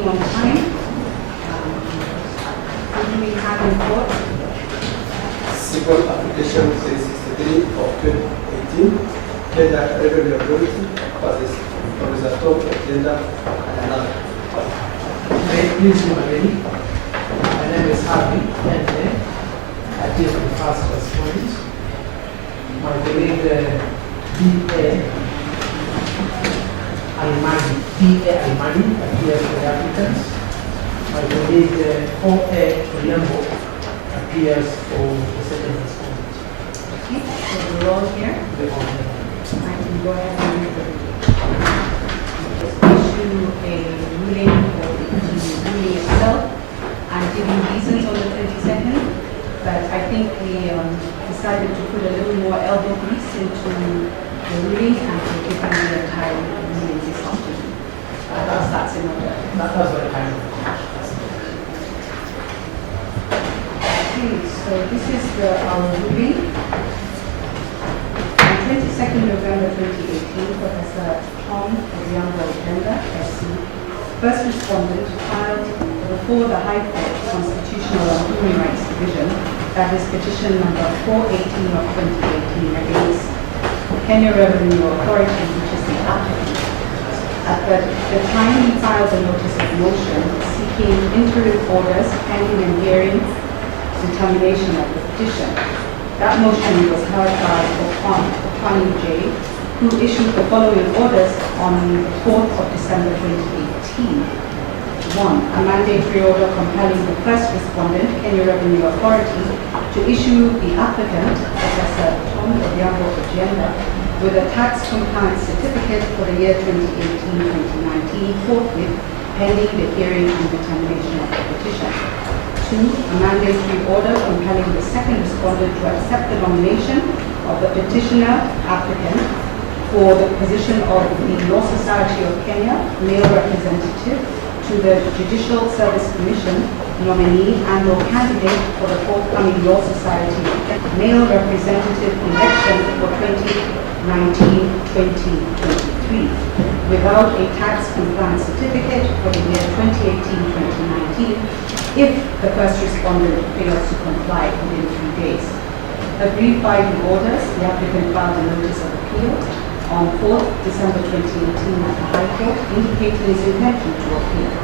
being on time. What do we have in court? Civil Application 363 of 2018, Kenya Revenue Authority versus Prof Tom Ojienda and another. May it please you, my lady. My name is Harvey, and I deal with the first respondent. My colleague B.A. Alimani appears for the applicants. My colleague O.A. Oyembo appears for the second respondent. Okay, so we're all here. The owner. I can go ahead and issue a ruling for the ruling itself. I'm giving reasons on the 22nd, but I think we decided to put a little more elbow grease into the ruling and to give them the entire ruling this afternoon. That's in order. That was what kind of. Okay, so this is our ruling. On 22nd November 2018, Professor Tom Ojienda, SC, first respondent, filed before the High Court Constitutional and Human Rights Division, that is petition number 418 of 2018 against Kenya Revenue Authority, which is the applicant. At the time he filed a notice of motion seeking interim orders pending and hearing determination of the petition. That motion was heard by Okwani J, who issued the following orders on the 4th of December 2018. 1. A mandatory order compelling the first respondent, Kenya Revenue Authority, to issue the applicant, Professor Tom Ojienda, with a tax compliance certificate for the year 2018-2019 forthwith, pending the hearing and determination of the petition. 2. A mandatory order compelling the second respondent to accept the nomination of the petitioner applicant for the position of the Law Society of Kenya male representative to the Judicial Service Commission nominee and/or candidate for the forthcoming Law Society male representative election for 2019-2023 without a tax compliance certificate for the year 2018-2019 if the first respondent fails to comply within 3 days. Agreed by the orders, the applicant filed a notice of appeal on 4th December 2018 at the High Court, indicating his intention to appeal.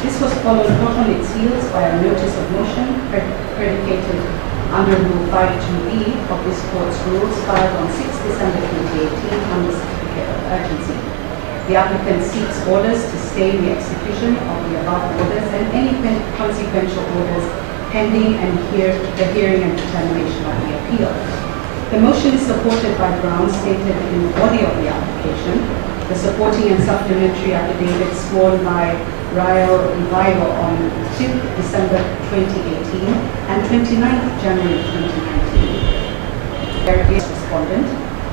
This was followed not on its heels by a notice of motion predicated under Rule 52B of this Court's rules filed on 6th December 2018 under certificate of urgency. The applicant seeks orders to stay the execution of the above orders and any consequential orders pending and the hearing and determination of the appeal. The motion is supported by grounds stated in the body of the application, the supporting and supplementary affidavit sworn by Rael Ivayo on 5th December 2018 and 29th January 2019. There is respondent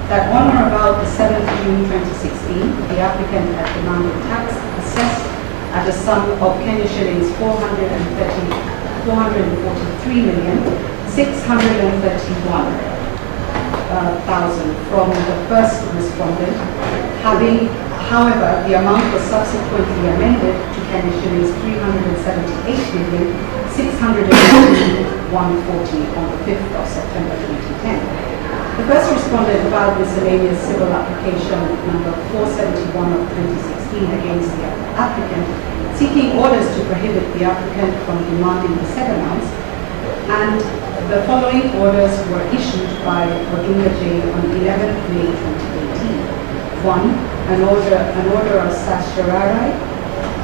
that on or about the 7th June 2016, the applicant had demanded tax assessed at a sum of Kenya shillings 443,631,000 from the first respondent, having, however, the amount was subsequently amended to Kenya shillings 378,641,140 on the 5th of September 2010. The first respondent filed miscellaneous civil application number 471 of 2016 against the applicant, seeking orders to prohibit the applicant from demanding the said amounts, and the following orders were issued by Odunga J on 11th May 2018. 1. An order of certiorari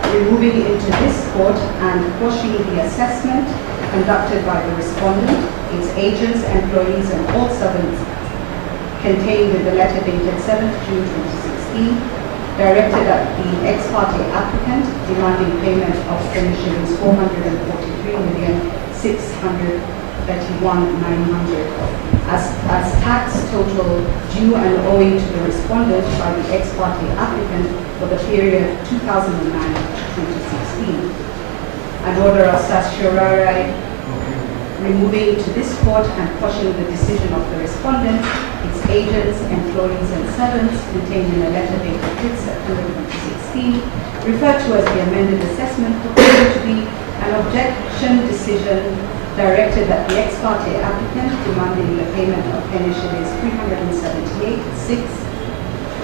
removing into this court and quashing the assessment conducted by the respondent, its agents, employees, and all servants contained in the letter dated 7th June 2016, directed at the ex parte applicant, demanding payment of shillings 443,631,900 as tax total due and owing to the respondent by the ex parte applicant for the period 2009 to 2016. An order of certiorari removing to this court and quashing the decision of the respondent, its agents, employees, and servants contained in a letter dated 5th September 2016, 2016, referred to as the amended assessment, purported to be an objection decision directed at the ex parte applicant demanding the payment of penny shillings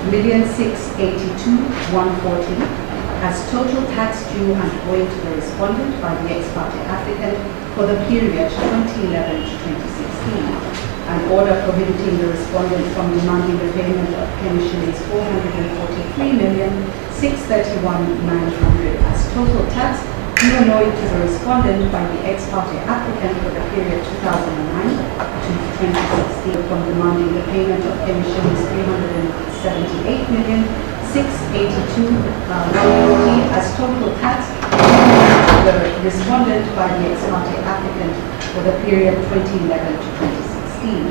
378,682,140 as total tax due and owing to the respondent by the ex parte applicant for the period 2011 to 2016. An order prohibiting the respondent from demanding the payment of penny shillings 443,631,900 as total tax due and owing to the respondent by the ex parte applicant for the period 2009 to 2016 from demanding the payment of penny shillings 378,682,140 as total tax due to the respondent by the ex parte applicant for the period 2011 to 2016.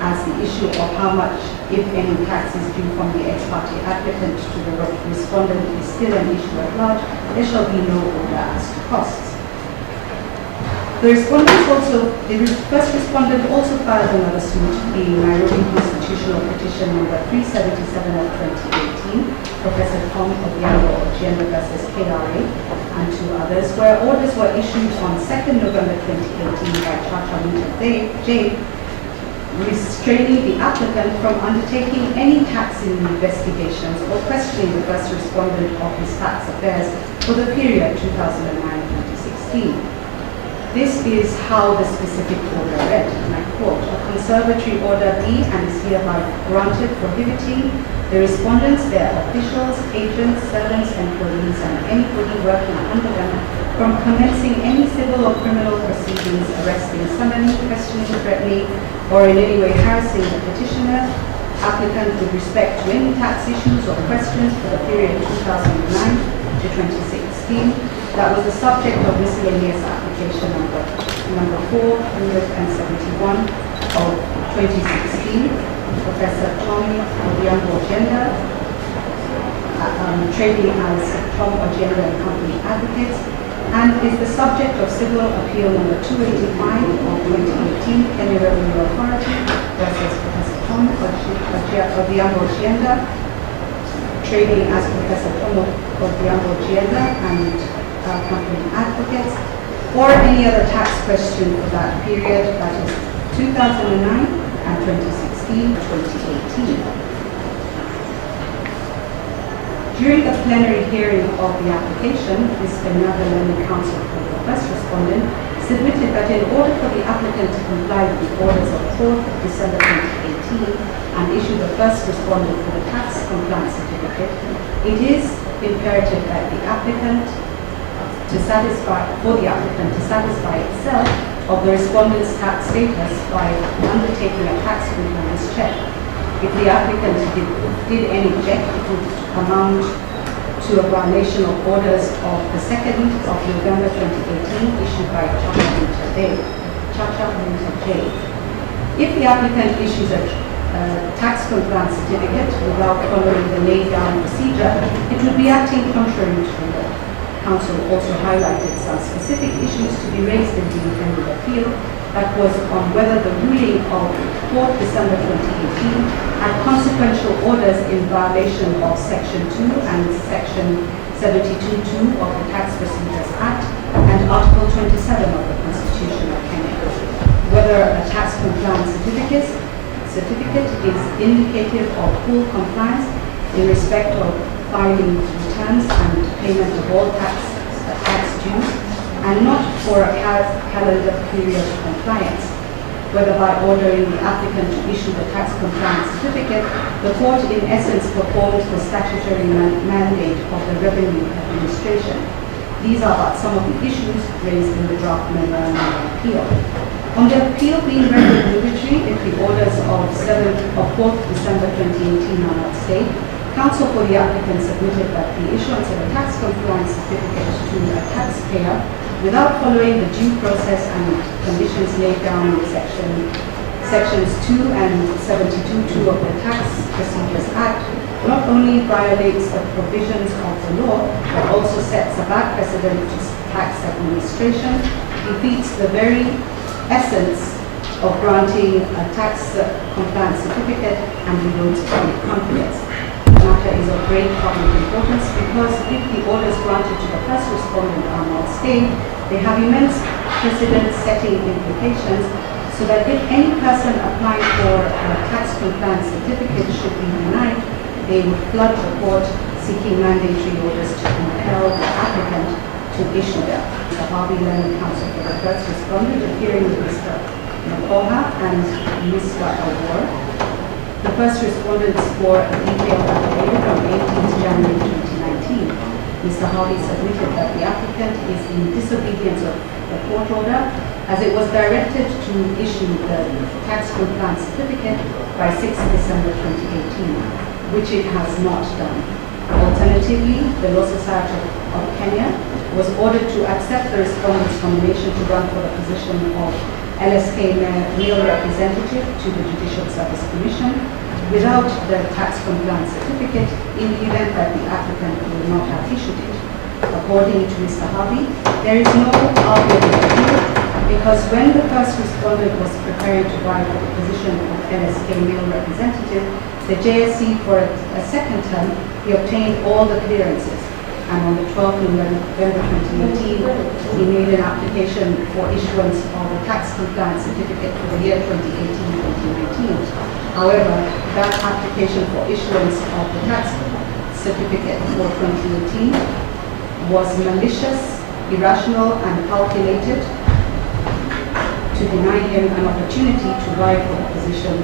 As the issue of how much, if any, tax is due from the ex parte applicant to the respondent is still an issue at large, there shall be no order as to costs. The first respondent also filed another suit, the Nairobi Constitutional Petition number 377 of 2018, Professor Tom Ojienda versus KRA, and two others, where orders were issued on 2nd November 2018 by Chacha J, restraining the applicant from undertaking any tax investigations or questioning the first respondent of his tax affairs for the period 2009-2016. This is how the specific order read, and I quote, "A conservatory order be and is hereby granted prohibiting the respondents, their officials, agents, servants, employees, and anybody working under them from commencing any civil or criminal proceedings, arresting, summoning, questioning, threatening, or in any way harassing the petitioner, applicant with respect to any tax issues or questions for the period 2009 to 2016. That was the subject of miscellaneous application number 471 of 2016. Professor Tom Ojienda, trading as Tom Ojienda and Company Advocates, and is the subject of civil appeal number 285 of 2018, Kenya Revenue Authority versus Professor Tom Ojienda, trading as Professor Tom Ojienda and Company Advocates, or any other tax question for that period, that is 2009 and 2016-2018. During the plenary hearing of the application, Ms. Benyaga Learning Counsel for the first respondent submitted that in order for the applicant to comply with the orders of 4th December 2018 and issue the first respondent for the tax compliance certificate, it is imperative that the applicant to satisfy itself of the respondent's tax status by undertaking a tax compliance check. If the applicant did any check, it would amount to a violation of orders of the 2nd of November 2018 issued by Chacha J. If the applicant issues a tax compliance certificate without following the laid down procedure, it would be acting contrary to the law. Council also highlighted some specific issues to be raised in the intended appeal, that was on whether the ruling of 4th December 2018 had consequential orders in violation of Section 2 and Section 72(2) of the Tax Procedures Act and Article 27 of the Constitution of Kenya. Whether a tax compliance certificate is indicative of full compliance in respect of filing returns and payment of all tax dues, and not for a calendar period compliance. Whether by ordering the applicant to issue the tax compliance certificate, the court in essence performed the statutory mandate of the Revenue Administration. These are but some of the issues raised in the draft memorandum of appeal. On the appeal being rendered nugatory if the orders of 4th December 2018 are not stayed, counsel for the applicant submitted that the issuance of a tax compliance certificate to a taxpayer without following the due process and conditions laid down in sections 2 and 72(2) of the Tax Procedures Act not only violates the provisions of the law, but also sets a bad precedent to tax administration, defeats the very essence of granting a tax compliance certificate, and erodes public confidence. The matter is of great public importance because if the orders granted to the first respondent are not stayed, they have immense precedent-setting implications, so that if any person applying for a tax compliance certificate should be denied, they would flood the court seeking mandatory orders to compel the applicant to issue them. The Harvey Learning Council for the first respondent, appearing with Mr. Makoha and Mr. Awar. The first respondents for a detailed affidavit on 18th January 2019. Mr. Harvey submitted that the applicant is in disobedience of the court order, as it was directed to issue the tax compliance certificate by 6th December 2018, which it has not done. Alternatively, the Law Society of Kenya was ordered to accept the respondent's nomination to run for the position of LSK male representative to the Judicial Service Commission without the tax compliance certificate in the event that the applicant will not have issued it. According to Mr. Harvey, there is no argument appeal because when the first respondent was preparing to vie for the position of LSK male representative, the JSC for a second term, he obtained all the clearances. And on the 12th of November 2018, he made an application for issuance of a tax compliance certificate for the year 2018-2019. However, that application for issuance of the tax certificate for 2018 was malicious, irrational, and calculated to deny him an opportunity to vie for the position.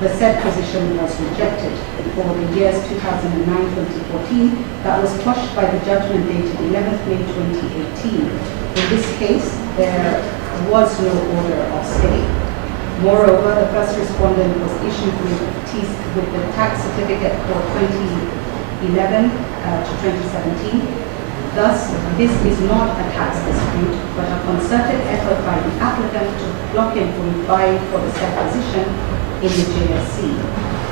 The said position was rejected for the years 2009-2014 that was quashed by the judgment dated 11th May 2018. In this case, there was no order of stay. Moreover, the first respondent was issued with the tax certificate for 2011 to 2017. Thus, this is not a tax dispute, but a concerted effort by the applicant to block him from vying for the said position in the JSC.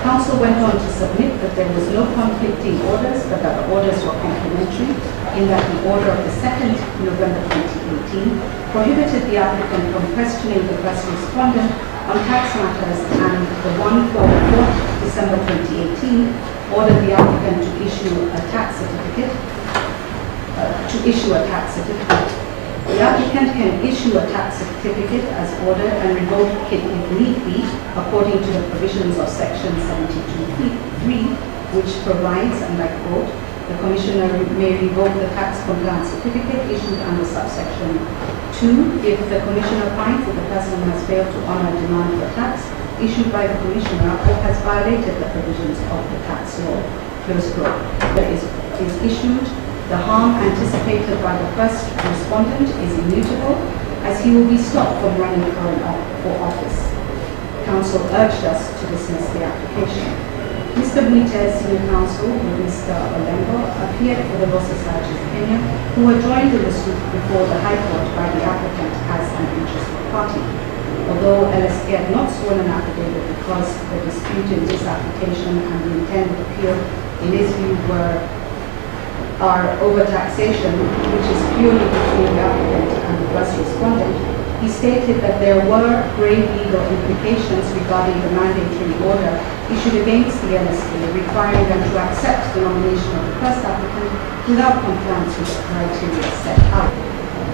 Council went on to submit that there was no conflicting orders, but that the orders were complementary, in that the order of the 2nd November 2018 prohibited the applicant from questioning the first respondent on tax matters, and the one for 4th December 2018 ordered the applicant to issue a tax certificate. The applicant can issue a tax certificate as ordered and revoke it if need be, according to the provisions of section 72(3), which provides, and I quote, the Commissioner may revoke the tax compliance certificate issued under subsection 2 if the Commissioner finds that the person has failed to honor a demand for tax issued by the Commissioner or has violated the provisions of the tax law. Close quote. That is issued. The harm anticipated by the first respondent is immutable, as he will be stopped from running for office. Council urged us to dismiss the application. Mr. Benitez, Senior Counsel, with Mr. Olengo, appeared for the Law Society of Kenya, who were joined in the suit before the High Court by the applicant as an interested party. Although LSK had not sworn an affidavit because the dispute in this application and the intended appeal, in his view, are overtaxation, which is purely between the applicant and the first respondent, he stated that there were grave legal implications regarding the mandatory order issued against the LSK, requiring them to accept the nomination of the first applicant without compliance with the criteria set out.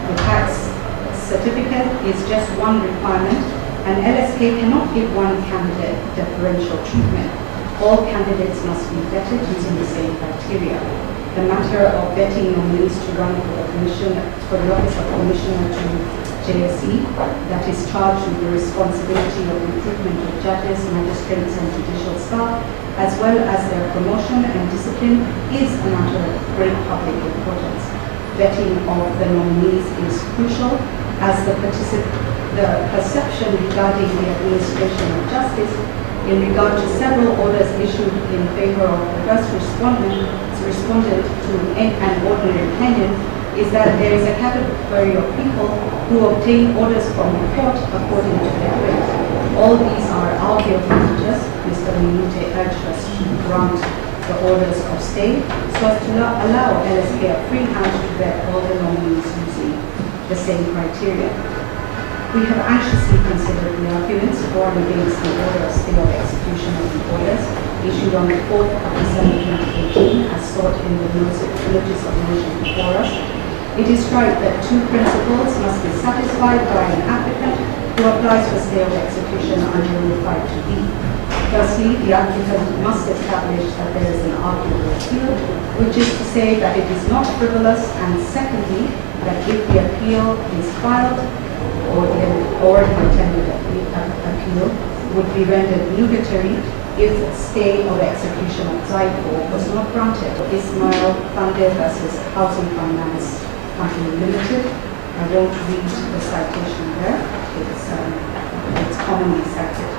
The tax certificate is just one requirement, and LSK cannot give one candidate differential treatment. All candidates must be vetted using the same criteria. The matter of vetting nominees to run for the office of Commissioner to JSC, that is charged with the responsibility of recruitment of judges, magistrates, and judicial staff, as well as their promotion and discipline, is a matter of great public importance. Vetting of the nominees is crucial, as the perception regarding the administration of justice in regard to several orders issued in favor of the first respondent to an ordinary Kenyan is that there is a category of people who obtain orders from the court according to their will. All these are arguably unjust. Mr. Minute urged us to grant the orders of stay so as to allow LSK a free hand to vet all the nominees using the same criteria. We have anxiously considered the arguments for and against the order of stay of execution of the orders, issued on the 4th of December 2018, as sought in the notice of motion before us, it is right that two principles must be satisfied by an applicant who applies for stay of execution under Rule 5(2)(b). Firstly, the applicant must establish that there is an arguable appeal, which is to say that it is not frivolous, and secondly, that if the appeal is filed or the intended appeal would be rendered nugatory if stay of execution applied for was not granted. Ismail Fande versus Housing Finance Company Limited. I won't read the citation there. It's commonly cited.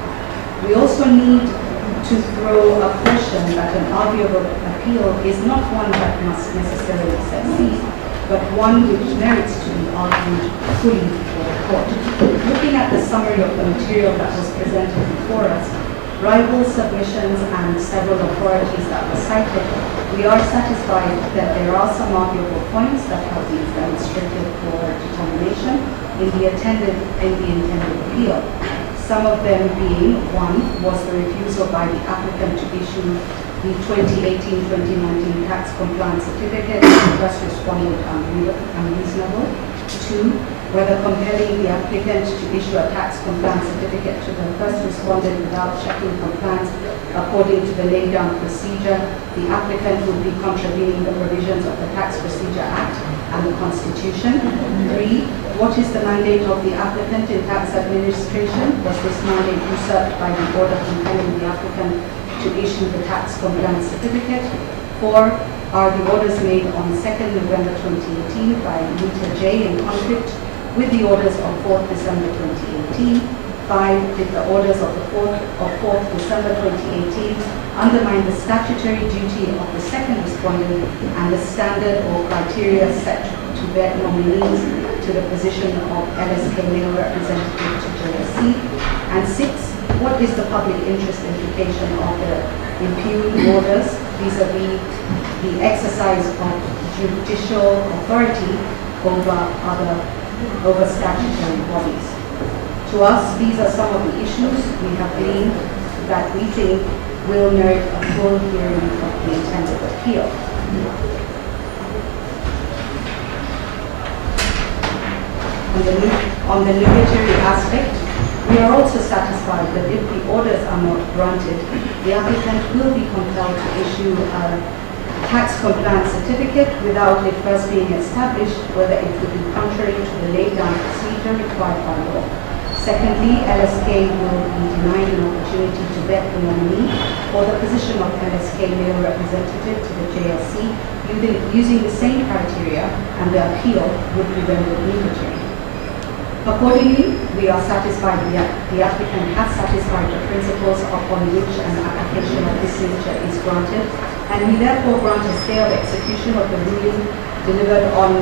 We also need to throw a question that an arguable appeal is not one that must necessarily succeed, but one which merits to be argued fully before the court. Looking at the summary of the material that was presented before us, rival submissions and several authorities that were cited, we are satisfied that there are some arguable points that have been demonstrated for determination in the intended appeal. Some of them being, one, was the refusal by the applicant to issue the 2018-2019 tax compliance certificate, first responded unreasonable. Two, whether compelling the applicant to issue a tax compliance certificate to the first respondent without checking compliance according to the laid down procedure, the applicant would be contravening the provisions of the Tax Procedure Act and the Constitution. Three, what is the mandate of the applicant in tax administration? Was this mandate usurped by the order compelling the applicant to issue the tax compliance certificate? Four, are the orders made on 2nd November 2018 by Rita J in conflict with the orders of 4th December 2018? 5, did the orders of the 4th December 2018 undermine the statutory duty of the second respondent and the standard or criteria set to vet nominees to the position of LSK male representative to JSC? And 6, what is the public interest implication of the impugned orders vis-a-vis the exercise of judicial authority over statutory bodies? To us, these are some of the issues we have gleaned that we think will merit a full hearing of the intended appeal. On the nugatory aspect, we are also satisfied that if the orders are not granted, the applicant will be compelled to issue a tax compliance certificate without it first being established whether it would be contrary to the laid down procedure required by law. Secondly, LSK will be denied an opportunity to vet the nominee for the position of LSK male representative to the JSC using the same criteria, and the appeal would be rendered nugatory. Accordingly, we are satisfied that the applicant has satisfied the principles upon which an application of this nature is granted, and we therefore grant a stay of execution of the ruling delivered on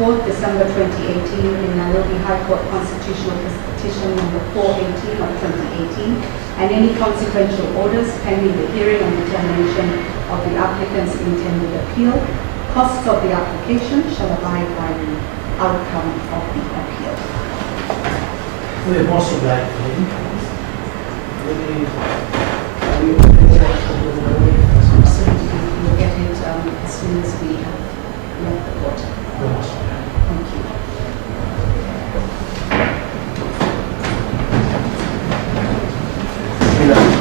4th December 2018 in Nairobi High Court Constitutional Petition number 418 of 2018, and any consequential orders pending the hearing and determination of the applicant's intended appeal. Costs of the application shall abide by the outcome of the appeal. We have also like We'll get it as soon as we have left the court. Thank you.